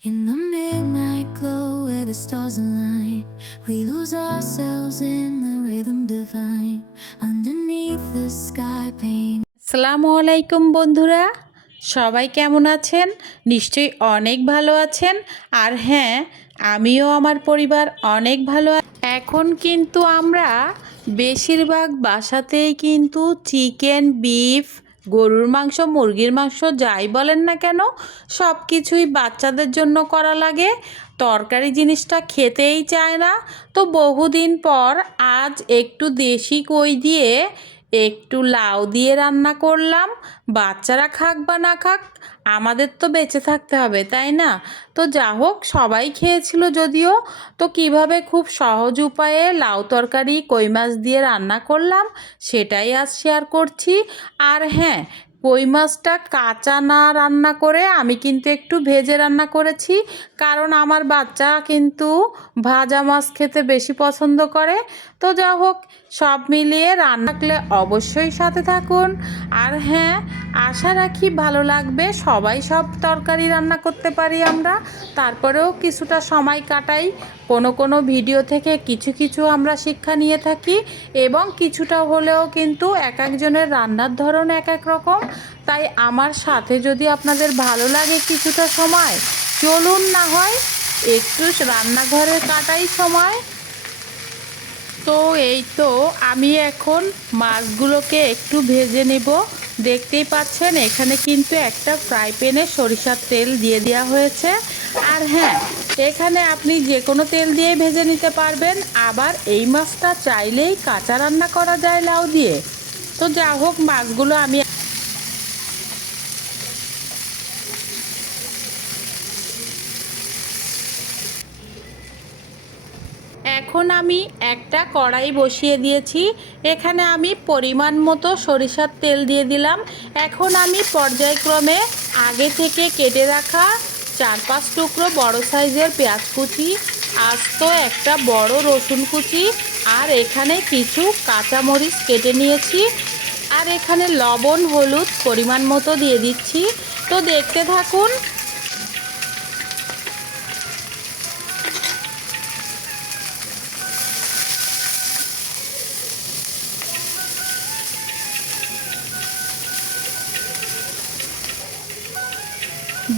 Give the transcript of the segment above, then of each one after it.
In the midnight glow where the stars align, we lose ourselves in the rhythm divine. Underneath the sky paint. আসসালামু আলাইকুম বন্ধুরা সবাই কেমন আছেন নিশ্চয়ই অনেক ভালো আছেন আর হ্যাঁ আমিও আমার পরিবার অনেক ভালো এখন কিন্তু আমরা বেশিরভাগ বাসাতেই কিন্তু চিকেন বিফ গরুর মাংস, মুরগির মাংস যাই বলেন না কেন, সব কিছুই বাচ্চাদের জন্য করা লাগে। তরকারি জিনিসটা খেতেই চায় না। তো বহুদিন পর আজ একটু দেশি কই দিয়ে একটু লাউ দিয়ে রান্না করলাম, বাচ্চারা খাক বা না খাক, আমাদের তো বেঁচে থাকতে হবে, তাই না? তো যা হোক, সবাই খেয়েছিল যদিও, তো কীভাবে খুব সহজ উপায়ে লাউ তরকারি, কই মাছ দিয়ে রান্না করলাম, সেটাই আজ শেয়ার করছি। আর হ্যাঁ কই মাছটা কাঁচা না রান্না করে আমি কিন্তু একটু ভেজে রান্না করেছি। কারণ আমার বাচ্চা কিন্তু ভাজা মাছ খেতে বেশি পছন্দ করে। তো যা হোক, সব মিলিয়ে রান্না করলে অবশ্যই সাথে থাকুন। আর হ্যাঁ আশা রাখি ভালো লাগবে। সবাই সব তরকারি রান্না করতে পারি আমরা। তারপরেও কিছুটা সময় কাটাই। কোনো কোনো ভিডিও থেকে কিছু কিছু আমরা শিক্ষা নিয়ে থাকি এবং কিছুটা হলেও কিন্তু এক একজনের রান্নার ধরন এক এক রকম। তাই আমার সাথে যদি আপনাদের ভালো লাগে কিছুটা সময়, চলুন না হয় একটু রান্নাঘরে কাটাই সময়। তো এই তো আমি এখন মাছগুলোকে একটু ভেজে নেব। দেখতেই পাচ্ছেন, এখানে কিন্তু একটা ফ্রাই প্যানে সরিষার তেল দিয়ে দেওয়া হয়েছে। আর হ্যাঁ এখানে আপনি যে কোনো তেল দিয়ে ভেজে নিতে পারবেন। আবার এই মাছটা চাইলেই কাঁচা রান্না করা যায় লাউ দিয়ে। তো যা হোক, মাছগুলো আমি এখন আমি একটা কড়াই বসিয়ে দিয়েছি। এখানে আমি পরিমাণ মতো সরিষার তেল দিয়ে দিলাম। এখন আমি পর্যায়ক্রমে আগে থেকে কেটে রাখা চার পাঁচ টুকরো বড় সাইজের পেঁয়াজ কুচি, আস্ত একটা বড় রসুন কুচি আর এখানে কিছু কাঁচামরিচ কেটে নিয়েছি। আর এখানে লবণ, হলুদ পরিমাণ মতো দিয়ে দিচ্ছি। তো দেখতে থাকুন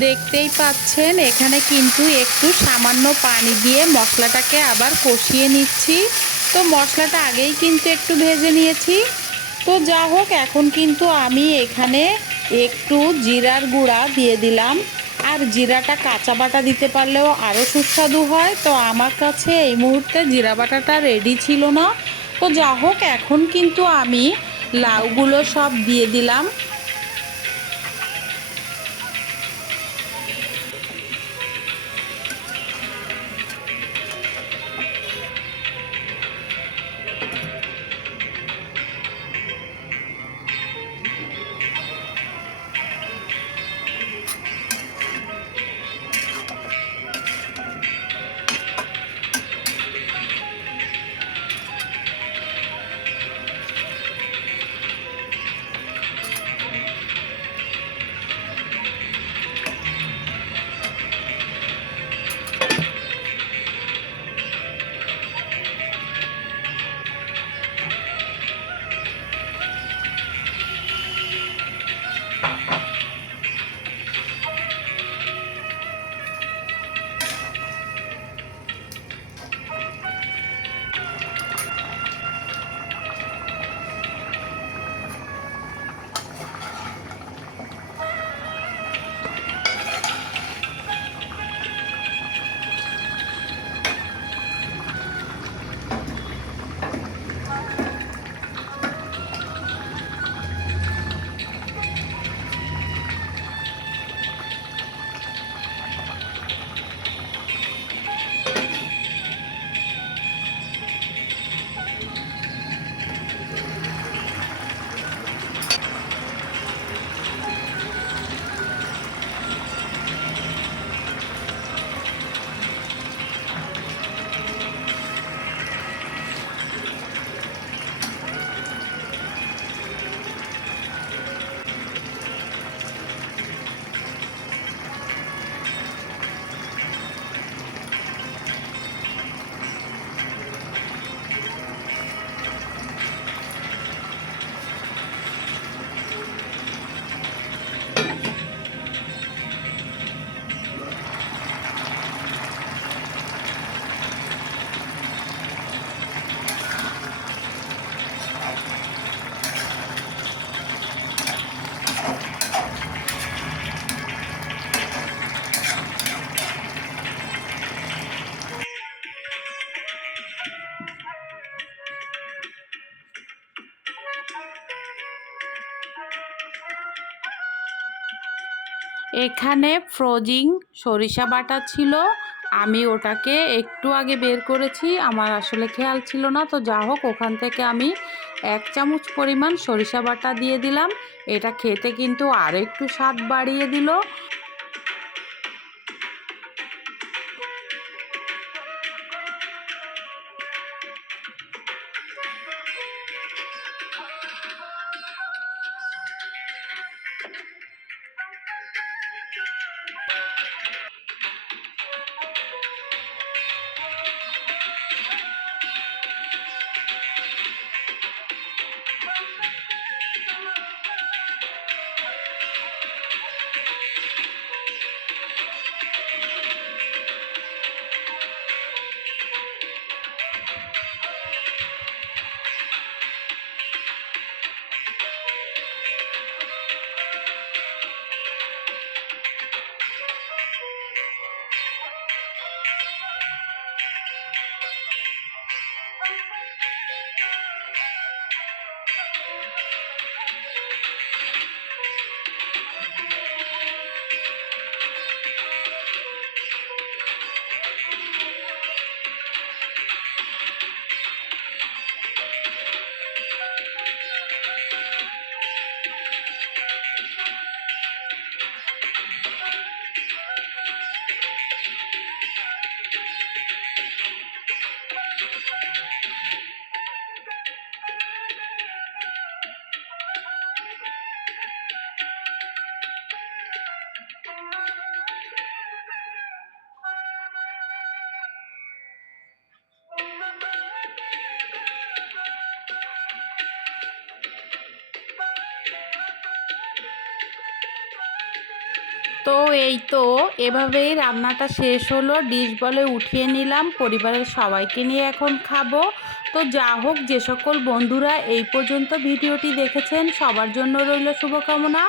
দেখতেই পাচ্ছেন, এখানে কিন্তু একটু সামান্য পানি দিয়ে মশলাটাকে আবার কষিয়ে নিচ্ছি। তো মশলাটা আগেই কিন্তু একটু ভেজে নিয়েছি। তো যা হোক, এখন কিন্তু আমি এখানে একটু জিরার গুঁড়া দিয়ে দিলাম। আর জিরাটা কাঁচা বাটা দিতে পারলেও আরও সুস্বাদু হয়। তো আমার কাছে এই মুহূর্তে জিরা বাটাটা রেডি ছিল না। তো যা হোক, এখন কিন্তু আমি লাউগুলো সব দিয়ে দিলাম। এখানে ফ্রোজিং সরিষা বাটা ছিল। আমি ওটাকে একটু আগে বের করেছি, আমার আসলে খেয়াল ছিল না। তো যা হোক, ওখান থেকে আমি এক চামচ পরিমাণ সরিষা বাটা দিয়ে দিলাম। এটা খেতে কিন্তু আরও একটু স্বাদ বাড়িয়ে দিল। তো এই তো, এভাবেই রান্নাটা শেষ হলো। ডিশ বলে উঠিয়ে নিলাম, পরিবারের সবাইকে নিয়ে এখন খাব। তো যা হোক, যে সকল বন্ধুরা এই পর্যন্ত ভিডিওটি দেখেছেন, সবার জন্য রইল শুভকামনা।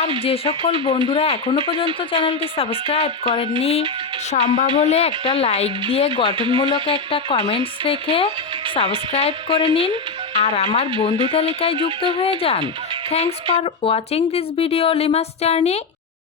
আর যে সকল বন্ধুরা এখনও পর্যন্ত চ্যানেলটি সাবস্ক্রাইব করেননি, সম্ভব হলে একটা লাইক দিয়ে গঠনমূলক একটা কমেন্টস রেখে সাবস্ক্রাইব করে নিন। আর আমার বন্ধু তালিকায় যুক্ত হয়ে যান। Thanks for watching this video, Limas journey.